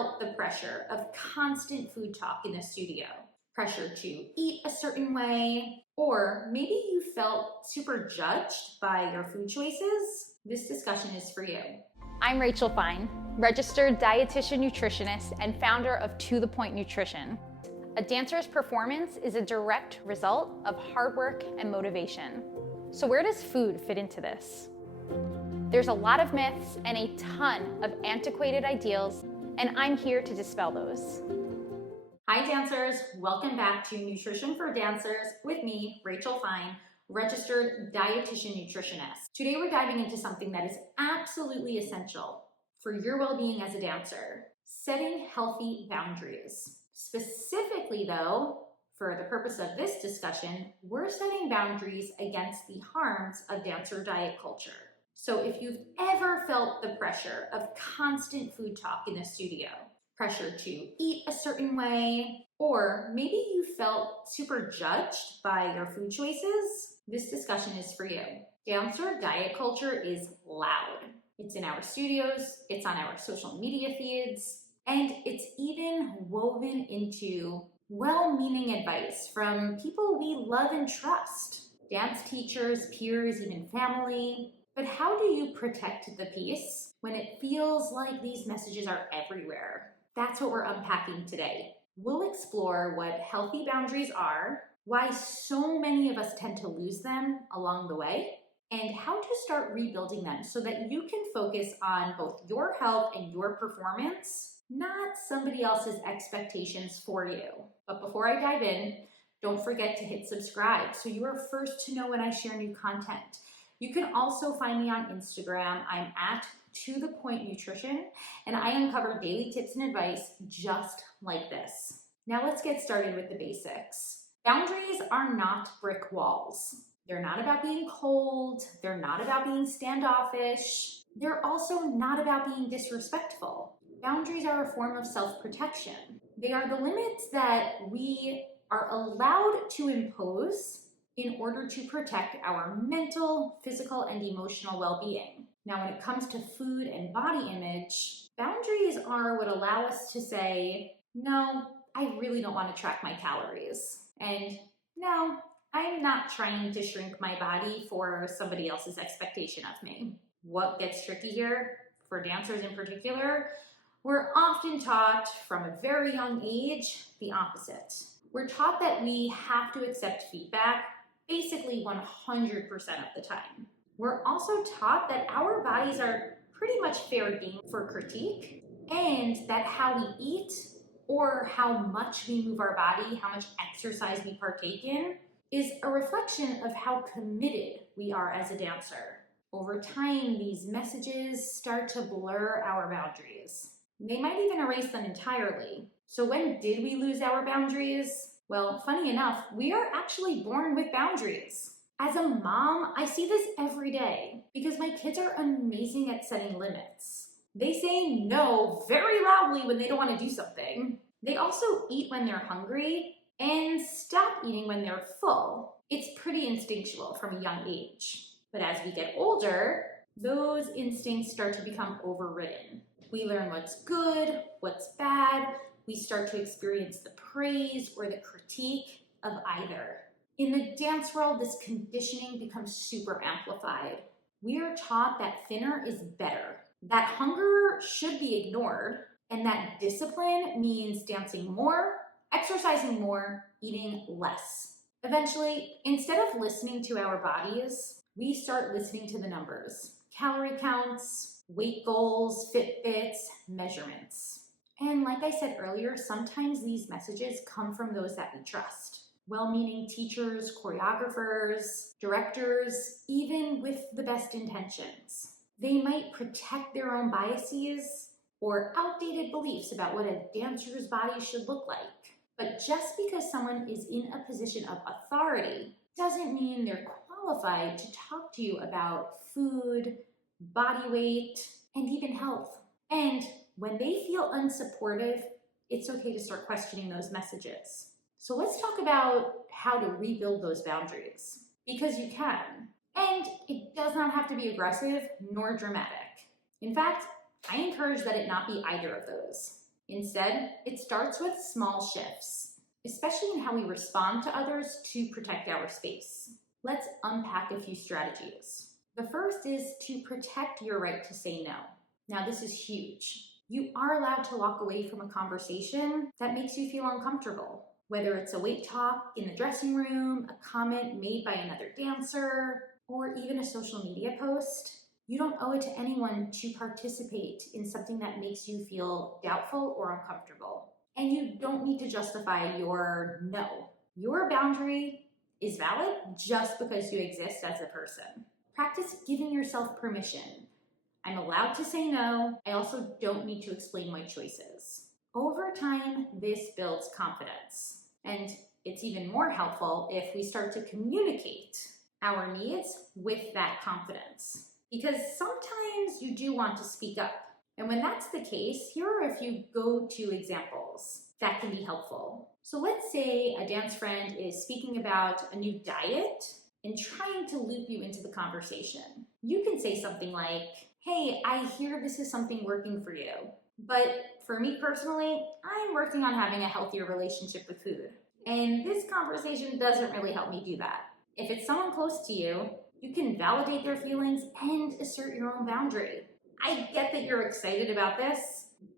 felt the pressure of constant food talk in the studio? Pressure to eat a certain way, or maybe you felt super judged by your food choices? This discussion is for you. I'm Rachel Fine, registered dietitian nutritionist and founder of To The Point Nutrition. A dancer's performance is a direct result of hard work and motivation. So where does food fit into this? There's a lot of myths and a ton of antiquated ideals, and I'm here to dispel those. Hi dancers, welcome back to Nutrition for Dancers with me, Rachel Fine, registered dietitian nutritionist. Today we're diving into something that is absolutely essential for your well-being as a dancer: setting healthy boundaries. Specifically though, for the purpose of this discussion, we're setting boundaries against the harms of dancer diet culture. So if you've ever felt the pressure of constant food talk in the studio, pressure to eat a certain way, or maybe you felt super judged by your food choices, this discussion is for you. Dancer diet culture is loud. It's in our studios, it's on our social media feeds, and it's even woven into well-meaning advice from people we love and trust. Dance teachers, peers, even family. But how do you protect the peace when it feels like these messages are everywhere? That's what we're unpacking today. We'll explore what healthy boundaries are, why so many of us tend to lose them along the way, and how to start rebuilding them so that you can focus on both your health and your performance, not somebody else's expectations for you. But before I dive in, don't forget to hit subscribe so you are first to know when I share new content. You can also find me on Instagram. I'm at To The Point Nutrition, and I uncover daily tips and advice just like this. Now let's get started with the basics. Boundaries are not brick walls. They're not about being cold. They're not about being standoffish. They're also not about being disrespectful. Boundaries are a form of self-protection. They are the limits that we are allowed to impose in order to protect our mental, physical, and emotional well-being. Now, when it comes to food and body image, boundaries are what allow us to say, no, I really don't want to track my calories. And no, I'm not trying to shrink my body for somebody else's expectation of me. What gets tricky here, for dancers in particular, we're often taught from a very young age the opposite. We're taught that we have to accept feedback basically 100% of the time. We're also taught that our bodies are pretty much fair game for critique, and that how we eat or how much we move our body, how much exercise we partake in, is a reflection of how committed we are as a dancer. Over time, these messages start to blur our boundaries. They might even erase them entirely. So when did we lose our boundaries? Well, funny enough, we are actually born with boundaries. As a mom, I see this every day because my kids are amazing at setting limits. They say no very loudly when they don't want to do something. They also eat when they're hungry and stop eating when they're full. It's pretty instinctual from a young age. But as we get older, those instincts start to become overridden. We learn what's good, what's bad. We start to experience the praise or the critique of either. In the dance world, this conditioning becomes super amplified. We are taught that thinner is better, that hunger should be ignored, and that discipline means dancing more, exercising more, eating less. Eventually, instead of listening to our bodies, we start listening to the numbers: calorie counts, weight goals, Fitbits, measurements. And like I said earlier, sometimes these messages come from those that we trust. Well-meaning teachers, choreographers, directors, even with the best intentions. They might protect their own biases or outdated beliefs about what a dancer's body should look like. But just because someone is in a position of authority doesn't mean they're qualified to talk to you about food, body weight, and even health. And when they feel unsupportive, it's okay to start questioning those messages. So let's talk about how to rebuild those boundaries, because you can. And it does not have to be aggressive nor dramatic. In fact, I encourage that it not be either of those. Instead, it starts with small shifts, especially in how we respond to others to protect our space. Let's unpack a few strategies. The first is to protect your right to say no. Now, this is huge. You are allowed to walk away from a conversation that makes you feel uncomfortable, whether it's a weight talk in the dressing room, a comment made by another dancer, or even a social media post. You don't owe it to anyone to participate in something that makes you feel doubtful or uncomfortable. And you don't need to justify your no. Your boundary is valid just because you exist as a person. Practice giving yourself permission. I'm allowed to say no. I also don't need to explain my choices. Over time, this builds confidence. And it's even more helpful if we start to communicate our needs with that confidence. Because sometimes you do want to speak up. And when that's the case, here are a few go-to examples that can be helpful. So let's say a dance friend is speaking about a new diet and trying to loop you into the conversation. You can say something like, hey, I hear this is something working for you, but for me personally, I'm working on having a healthier relationship with food. And this conversation doesn't really help me do that. If it's someone close to you, you can validate their feelings and assert your own boundary. I get that you're excited about this,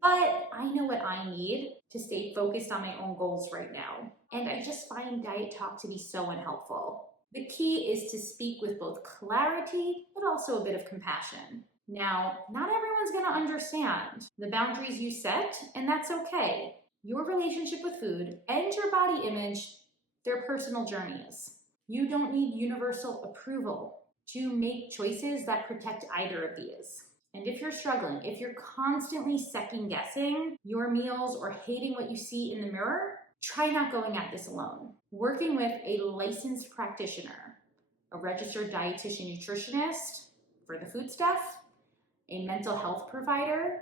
but I know what I need to stay focused on my own goals right now. And I just find diet talk to be so unhelpful. The key is to speak with both clarity, but also a bit of compassion. Now, not everyone's gonna understand the boundaries you set, and that's okay. Your relationship with food and your body image, they're personal journeys. You don't need universal approval to make choices that protect either of these. And if you're struggling, if you're constantly second guessing your meals or hating what you see in the mirror, try not going at this alone. Working with a licensed practitioner, a registered dietitian nutritionist for the food stuff, a mental health provider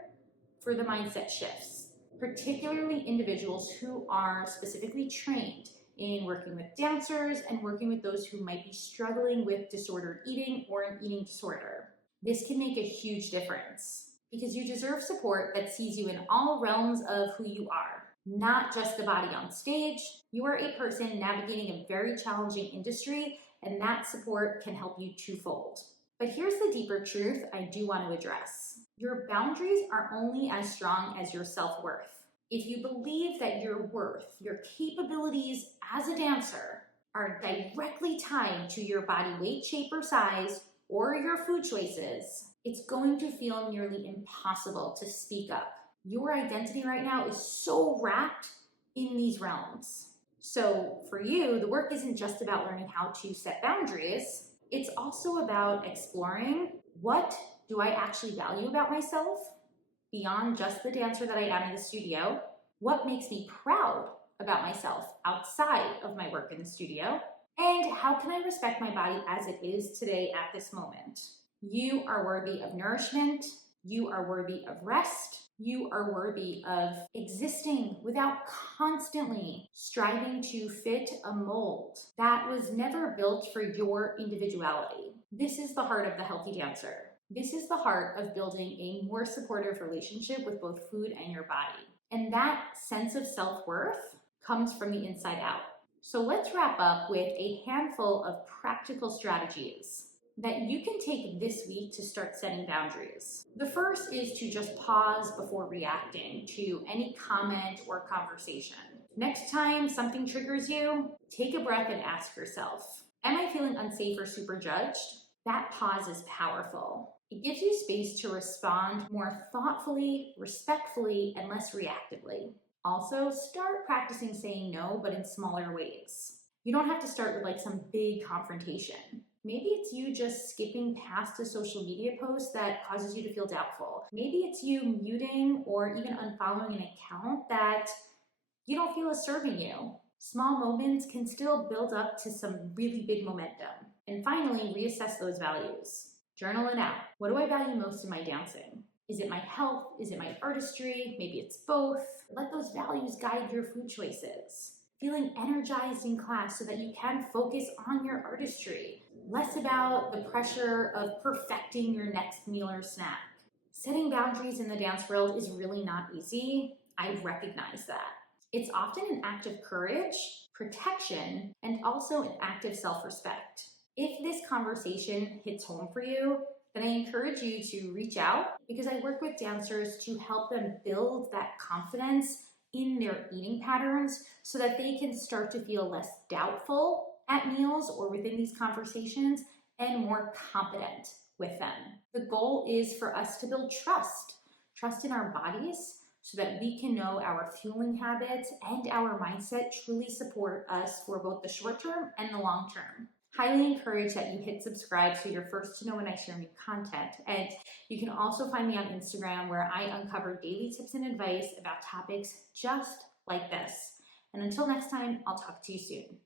for the mindset shifts, particularly individuals who are specifically trained in working with dancers and working with those who might be struggling with disordered eating or an eating disorder. This can make a huge difference because you deserve support that sees you in all realms of who you are, not just the body on stage. You are a person navigating a very challenging industry, and that support can help you twofold. But here's the deeper truth I do want to address. Your boundaries are only as strong as your self-worth. If you believe that your worth, your capabilities as a dancer are directly tied to your body weight, shape, or size, or your food choices, it's going to feel nearly impossible to speak up. Your identity right now is so wrapped in these realms. So for you, the work isn't just about learning how to set boundaries. It's also about exploring, what do I actually value about myself beyond just the dancer that I am in the studio? What makes me proud about myself outside of my work in the studio? And how can I respect my body as it is today at this moment? You are worthy of nourishment. You are worthy of rest. You are worthy of existing without constantly striving to fit a mold that was never built for your individuality. This is the heart of the healthy dancer. This is the heart of building a more supportive relationship with both food and your body. And that sense of self-worth comes from the inside out. So let's wrap up with a handful of practical strategies that you can take this week to start setting boundaries. The first is to just pause before reacting to any comment or conversation. Next time something triggers you, take a breath and ask yourself, am I feeling unsafe or super judged? That pause is powerful. It gives you space to respond more thoughtfully, respectfully, and less reactively. Also, start practicing saying no, but in smaller ways. You don't have to start with like some big confrontation. Maybe it's you just skipping past a social media post that causes you to feel doubtful. Maybe it's you muting or even unfollowing an account that you don't feel is serving you. Small moments can still build up to some really big momentum. And finally, reassess those values. Journal it out. What do I value most in my dancing? Is it my health? Is it my artistry? Maybe it's both. Let those values guide your food choices. Feeling energized in class so that you can focus on your artistry. Less about the pressure of perfecting your next meal or snack. Setting boundaries in the dance world is really not easy. I recognize that. It's often an act of courage, protection, and also an act of self-respect. If this conversation hits home for you, then I encourage you to reach out, because I work with dancers to help them build that confidence in their eating patterns so that they can start to feel less doubtful at meals or within these conversations and more competent with them. The goal is for us to build trust in our bodies, so that we can know our fueling habits and our mindset truly support us for both the short term and the long term. Highly encourage that you hit subscribe so you're first to know when I share new content. And you can also find me on Instagram, where I uncover daily tips and advice about topics just like this. And until next time, I'll talk to you soon.